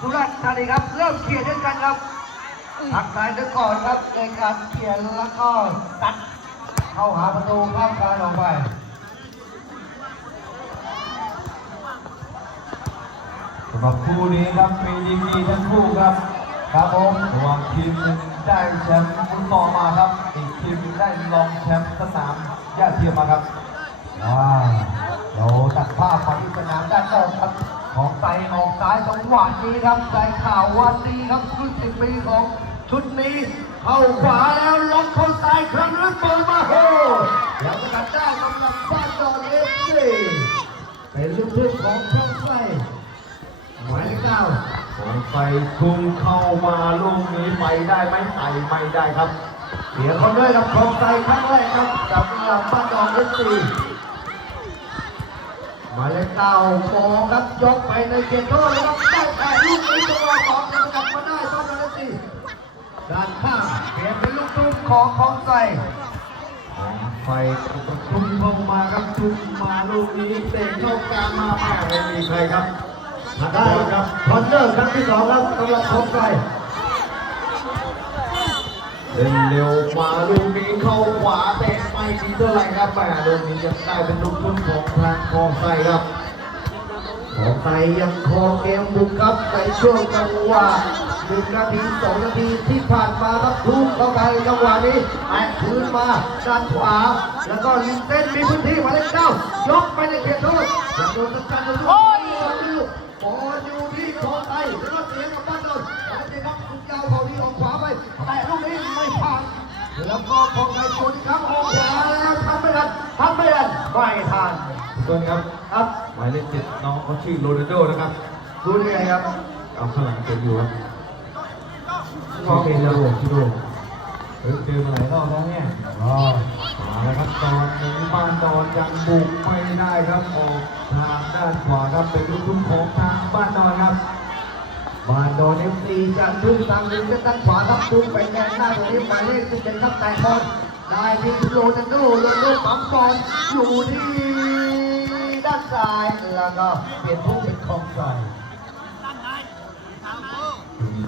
สุราษฎร์ธานีครับ เริ่มเขียนด้วยกันครับทักทายกันก่อนครับในการเขียนแล้วก็ตัดเข้าหาประตูข้ามการออกไปสำหรับคู่นี้ครับมีดีกรีทั้งคู่ครับ ครับผมระหว่างทีมหนึ่งได้แชมป์ฟุตบอลมาครับอีกทีมหนึ่งได้รองแชมป์สนามหญ้าเทียมมาครับว้าวเราตัดภาพมาที่สนามด้านนอกครับ ของไตออกซ้ายจังหวะนี้ครับใส่ข่าววันนี้ครับรุ่นสิบปีของชุดนี้เข้าขวาแล้วล็อกเข้าซ้ายครั้งนั้นเปิดมาโหแล้วก็ตัดได้กำลังบ้านดอนเอฟซีเป็นลูกทุ่งของช่องไฟหมายเลขเก้าของไฟทุ่มเข้ามาลูกนี้ไปได้ไหมไปไม่ได้ครับเสียคนด้วยกับของไทยครั้งแรกครับกับกำลังบ้านดอนเอฟซีห มาเลขเก้าโมงครับยกไปในเขตโทษเลยครับได้แต่ลูกนี้จังหวะสองยังกลับมาได้บ้านอนเอฟซีด้านข้างเปลี่ยนเป็นลูกทุ่งของของไทยของไฟทุ่มเข้ามาครับทุ่มมาลูกนี้เตะเข้ากลางมาไม่มีใครครับหักได้ครับคอนเนอร์ครั้งที่สองครับสำหรับของไทยเล่เร็วมาลูกนี้เข้าขวาเตะไม่ ดีเท่าไรครับแม่ลูกนี้จะได้เป็นลูกทุ่มของทางคองไฟครับของไทยยังคองเกมบุกครับในช่วงจังหวะหนึ่งนาทีสองนาทีที่ผ่านมาครับทุ่มเข้าไปจังหวะนี้แตะพื้นมาด้านขวา แล้วก็ลิงเต้นมีพื้นที่มาเลขเก้ายกไปในเขตโทษยังโดนสกัดโอ้ยบอลอยู่ที่ของไทยแล้วก็เสียกับบ้านโดนหมายเลขครับคุณยาวเขาที่ออกขวาไปแต่ลูกนี้ไม่ผ่านแล้วก็ของไทยชนครับออกขวา ทันทำไม่ทันไม่ทันทุกคนครับครับหมายเลขเจ็ดน้องเขาชื่อโรนัลโดนะครับดูยังไงครับเอาข้างหลังเป็นอยู่ครับโอเคแล้วพี่ดูเฮ้ยเจอมาหลายรอบแล้วเนี่ยอ๋อมาแล้วครับตอนนี้บ้านดอนยังบุกไม่ได้ครับออกทางด้านขวาครับเป็นลูกทุ่มของทางบ้านดอนครับมาโดนเอฟซีจะทุ่งทางหนึ่งจะตั้งขวาครับทุ่งไปแดนหน้าตรงนี้หมายเลขสิบเจ็ดครับแต่บอล ได้ที่โรนัลโดโรนัลโดปั๊มบอลอยู่ที่ด้านซ้ายแล้วก็เปลี่ยนทุ่งเป็นคลองใส่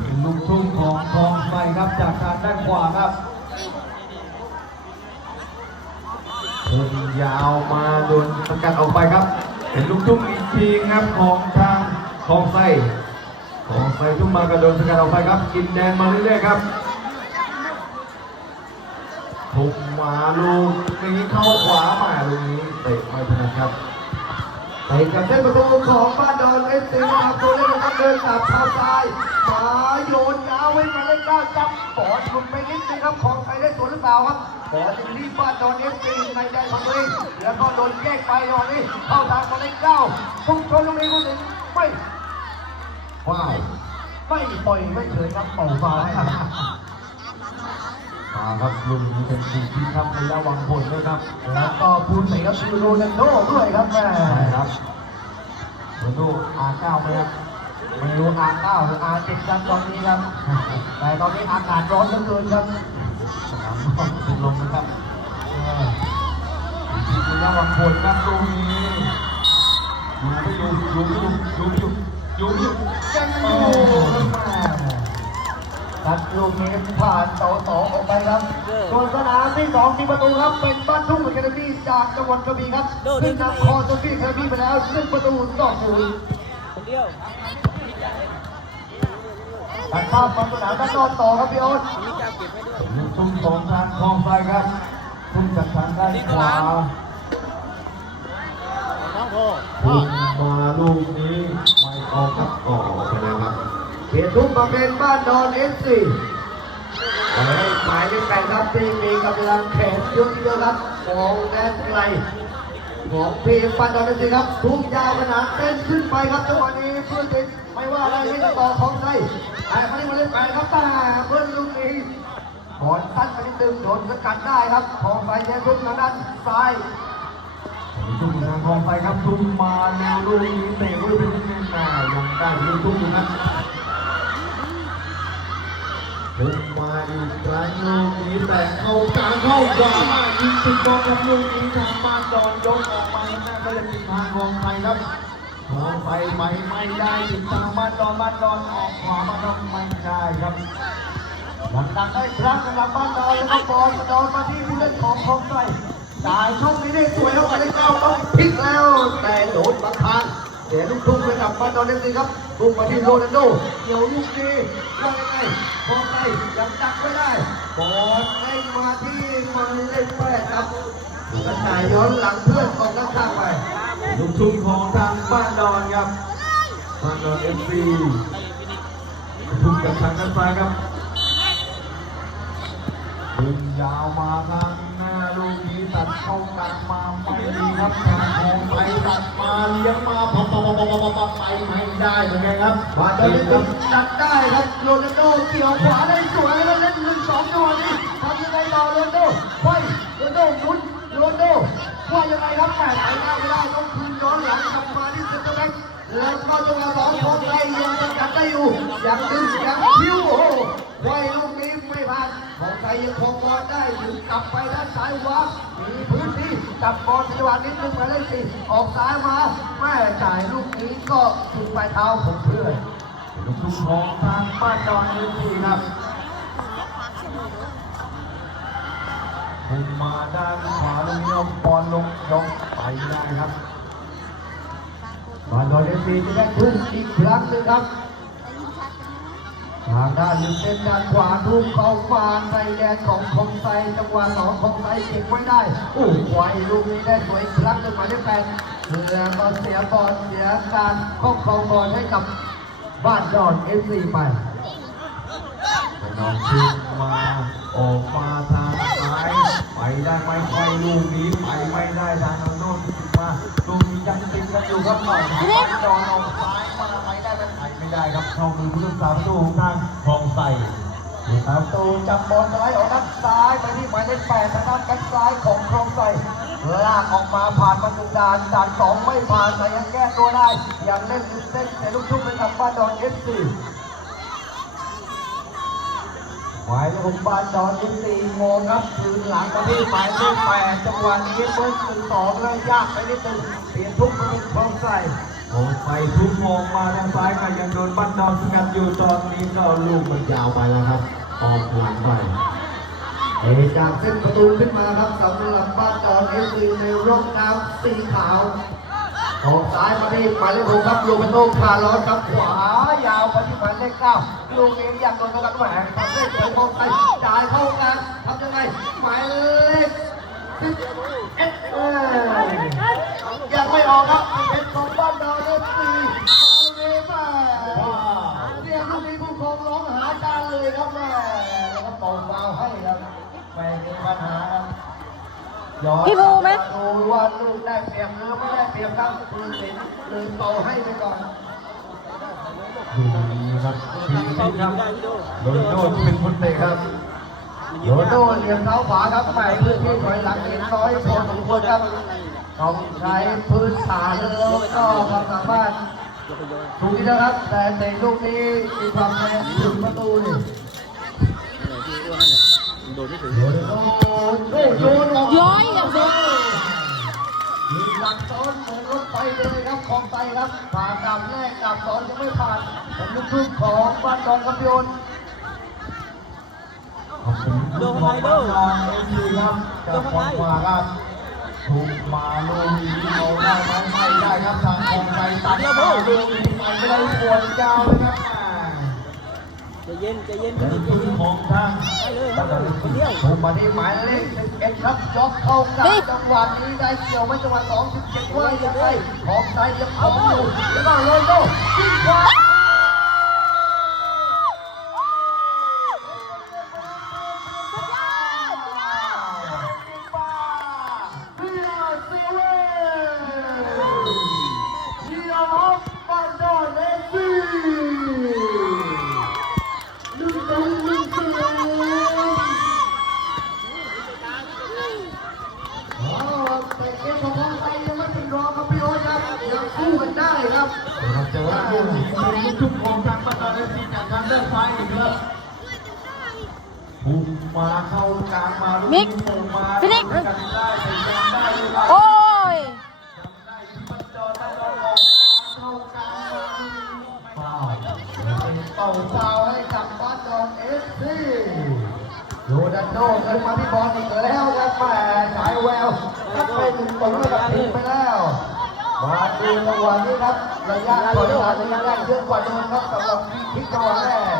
เป็นลูกทุ่มของทองไฟครับจากทางด้านขวาครับคนยาวมาโดนสกัดออกไปครับ เป็นลูกทุ่มอีกทีครับของทางทองไฟของไฟทุ่มมากระโดนสกัดออกไปครับ กินแดนมาเรื่อยๆครับ ทุกมาลูกนี้เข้าขวามาลูกนี้เตะไม่ถนัดครับไปกับเส้นประตูของบ้านดอนเอฟซีนะครับตัวเล่นนะครับเดินตามเท้าซ้ายขวาโยนยาวไว้มาเลขเก้าจับบอลหลุดไปนิดนึงครับของใครได้สวนหรือเปล่าครับบอลอยู่ที่บ้านดอนเอฟซีในใจของตัวเองแล้วก็โดนแยกไปตอนนี้เข้าทางมาเลขเก้าพุ่งชนลูกนี้ผู้สินไม่ว้าวไม่ปล่อยไม่เฉยครับเป่าฟ้า มาครับลูกนี้เป็นสิ่งที่ทำในระวังผลด้วยครับแล้วก็พูดใส่ครับคือโรนัลโดด้วยครับแม่ใช่ครับโรนัลโดอาเก้าไหมครับไม่รู้อาเก้าหรืออาเจ็ดครับตอนนี้ครับ แต่ตอนนี้อากาศร้อนเหลือเกินครับสนามก็เป็นลมนะครับสิ่งที่ระวังผลครับลูกนี้อยู่ไม่อยู่อยู่ไม่อยู่อยู่ไม่อยู่อยู่ไม่อยู่ยังอโอ้ยู่ โหตัดลูกนี้ผ่านต่อต่อออกไปครับส่วนสนามที่สองที่ประตูครับเป็นบ้านทุ่งแคนาดีจากจังหวัดกระบี่ครับขึ้นนำคอโซฟี่แคนาดีไปแล้วซึ่งประตูต่อศูนย์คนเดียวตัดภาพมาสนามด้านนอกต่อครับพี่โอ๊ตมีการเก็บไว้ด้วยลูกทุ่มสองทางคลองไฟครับทุ่มจากทางด้านขวาน้องโททุ่มมาลูกนี้ไม่ออกครับออกไปแล้วครับ เปลี่ยนทุ่งมาเป็นบ้านดอนเอฟซีหมายเลขหมายเลขแปดครับที่มีกำลังแขนเยอะเยอะครับมองแดนไกลของพีปันดอนเอสิครับทุ่งยาวขนาดเต้นขึ้นไปครับจังหวะนี้เพื่อนติดไม่ว่าอะไรที่จะต่อของไทยแต่ไม่ได้มาเล่นแปดครับแตาเพื่อนลูกนี้บอลสั้นไปนิดนึงโดนสกัดได้ครับของไทยยังทุ่งทางด้านซ้ายทุ่มทางคลองไฟครับทุ่มมาแนวลูกนี้เตะบริเวณนี้มายังได้ลูกทุ่มอยู่ครั บทุ่มาอีกครั้งลูกนี้แต่เข้ากลางเข้าขวามายิงติดบอลครับลูกนี้ทางบ้านดอนยกออกไปน่าก็จะติดทางคลองไฟครับโอ้ไปไปไม่ได้ติดตามบ้านดอนบ้านดอนออกขวามาทำไม่ได้ครับหลังดักได้ครั้งสำหรับบ้านดอนแล้วก็บอลดอนมาที่ผู้เล่นของคลองไส้จ่ายช่องนี้ได้สวยแล้วไปได้เก้าต้องพลิกแล้ว แต่โดนบังทางเสียลูกทุ่งไปกับบ้านดอนเล่นดีครับ ทุ่งมาที่โรนัลโดเกี่ยวลูกดีว่ายังไงคลองไส้ยังดักไม่ได้บอลเล่มาที่มันเล่นแปดครับกระต่ายย้อนหลังเพื่อนออกด้านข้างไปลูกทุ่งของทางบ้านดอนครับบ้านดอนเอฟซีทุ่งกับทางด้านซ้ายครับดึงยาวมาทางหน้าลูก เข้ากลางมาไม่ดีครับทงของไปตัดมาเลี้ยงมาพอพอพอพอพอไปไม่ได้เหมือนกันครับมาตอนนี้ก็ดักได้ครับโรนัลโดเกี่ยวขวาได้สวยแล้วเล่นหนึ่งสองจังหวะนี้ทำยังไงต่อโรนัลโดไปโรนัลโดหมุนโรนัลโดว่ายังไงครับแหม่ไหลหน้ไม่ได้ต้องคืนย้อนหลังกลับมาที่เซ็นเตอร์แบ็กแล้วก็จังหวะสองของไทยยังจะกัดได้อยู่ยังดึงยังคิ้วโอ้โหไวลูกนี้ไม่ ผ่านของไทยยังคงบอลได้ถึงกลับไปด้านซ้ายวางมีพื้นที่จับบอลจังหวะนิดนึงมาได้สิออกซ้ายมาแม่จ่ายลูกนี้ก็ถึงปลายเท้าของเพื่อนลูกทุ่งของทางบ้านดอนเอฟซีครับพุ่งมาด้านขวาลูกนี้เอาบอลลงยกไปได้ครับมาโดนเอฟซีจะได้ทุ่มอีกครั้งหนึงครับ ทางด้านหนึ่งเส้นด้านขวาทุ่มเข้ามาในแดนของคงไซจังหวะสองคงไซเก็บไว้ได้โอ้ไวลูกนี้ได้สวยอีกครั้งหนึ่งหมายเลขแปดแล้วก็เสียบอลเสียการครอบครองบอลให้กับบ้านดอนเอฟซีไปน้องขึ้นมาออกมาทางซ้ายไปได้ไหมไฟลูกนี้ไปไม่ได้ทางน้นขึ้นมาลูกนี้ยังติดกันอยู่ครับหน่อยดอนออกซ้ายมา ไม่ได้ครับเข้ามือผู้รักษาประตูของทางคลองใส่ประตูจับบอลสไลด์ออกด้านซ้ายไปที่หมายเลขแปดทางด้านแบ็คซ้ายของครองไซลากออกมาผ่านประตูด่านด่านสองไม่ผ่านแต่ยังแก้ตัวได้ยังเล่นเต้นเสียลูกทุ่งให้กับบ้านดอนเอฟซีหมายเลขบ้านดอนที่สี่โมงครับคืนหลังมาที่หมายเลขแปดจังหวะนี้เบิ้ลหนึ่งสองแล้วยากไปนิดนึงเปลี่ยนทุกมาเป็นคลองใส่ คลองใส่ทุกมองมาทางซ้ายก็ยังโดนบ้านดอนสกัดอยู่ตอนนี้ก็ลูกมันยาวไปแล้วครับออกหลังไปเอจากเส้นประตูขึ้นมาครับสำหรับบ้านดอนเอฟซีในร่องน้ำสีขาวออกซ้ายมาที่หมายเลขหกครับลูกเป็นโต้คาร์ลอสครับขวายาวมาที่หมายเลขเก้าลูกนี้อยากโดนกระแหวนทำให้เกิดคลองใส่จ่ายเข้ากลางทำยังไงหมายเลข เออยังไม่ออกครับเป็นของบ้านดาวเอฟซีมาเลมาเรียกลูกนี้ผู้คองร้องหาการเลยครับแม่แล้วก็ตบฟาวให้ครับไม่มีปัญหาครับพี่ภูไหมดูว่าลูกได้เปรียบหรือไม่ได้เปรียบครับปืนสินหรือโตให้ไปก่อนดูดีครับทีมครับโดนโดนเป็นคนเตะครับ โรนลโดเหลี่ยมเท้าขวาครับแม่พื้นที่ถอยหลังนิดน้อยพอสมควรครับต้องใช้พื้นฐานแล้วก็ความสามารถถูกที่นะครับ แต่เตะลูกนี้มีความแรงถึงประตูนี่โดนไม่ถึงโดนโดนโยนออกย้อยอย่างเดียวยิงหลังซ้อนเหมือนรถไฟเลยครับของไทยครับผ่านกับแรกกับสอนยังไม่ผ่านเป็นลูกทุ่งของบ้านดอนกำยนข อบคุณทุกคนที่นอนเอ็นดีครับจากฝั่งขวาครับถูกมาลูกนี้เอาได้ไหมไม่ได้ครับทางของไทยตัดเข้าลูกนี้ไปไม่ได้ปวดยาวเลยครับใจเย็นใจเย็นเป็นลูกทุ่งของทางไปเลยครับคนเดียวถูกมาที่หมายเลข11ครับยกเข้ากลางจังหวะนี้ได้เกี่ยวไม่จังหวะ2 17ว่ายังไงของไทยยังของอยู่แล้วก็โรนลโดยิงขวา มิกฟินิกกันได้แต่ยังได้อยู่ครับโอ้ยได้ที่มันจอดได้รอออกทเป่าฟาวให้กับบ้านดอนเอสซีโรนัลโดขึ้นมาที่บอลอีกแล้วครับแหมฉายแววนักไปหนึ่งตรงแล้วกับทีมไปแล้วมาดูจังหวะนี้ครับระยะถอยหลังระยะแรกเยอะกว่าเดิมครับสำหรับฟรีคิกจังหวะแรก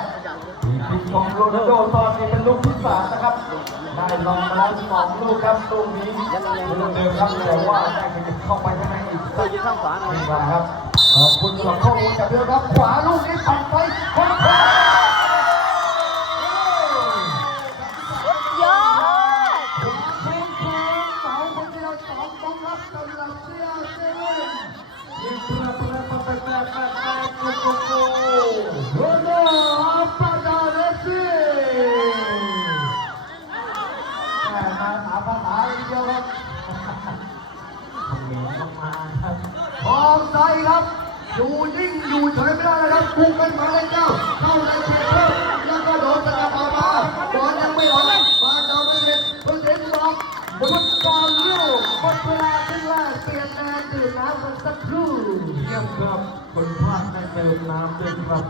ทีมพิกของโรนัลโดตอนนี้เป็นลูกที่สามนะครับ ได้ลองมาแล้วสองลูกครับลูกนี้ลูกเดิมครับแต่ว่าได้ขยับเข้าไปข้างในอีกตัวยืนข้างขวาหน่อยนี่มาครับขอบคุณสำหรับข้อมูลจากเรือครับ ขวาลูกนี้ปัดไปขวา อยู่นิ่งอยู่เฉยไม่ได้นะครับพุ่งเป็นมาเลยเก้าเข้าในเขตเพิ่มแล้วก็โดนสกัดออกมาบอลยังไม่ออกมาดาไม่เล็ดเพิ่งเห็นบอกฟุตบอลลูกหมดเวลาขึ้นแรกเปลี่ยนแดนดื่มน้ำกันสักครู่เยี่ยมครับคนพลาดได้เติมน้ำด้วยครับ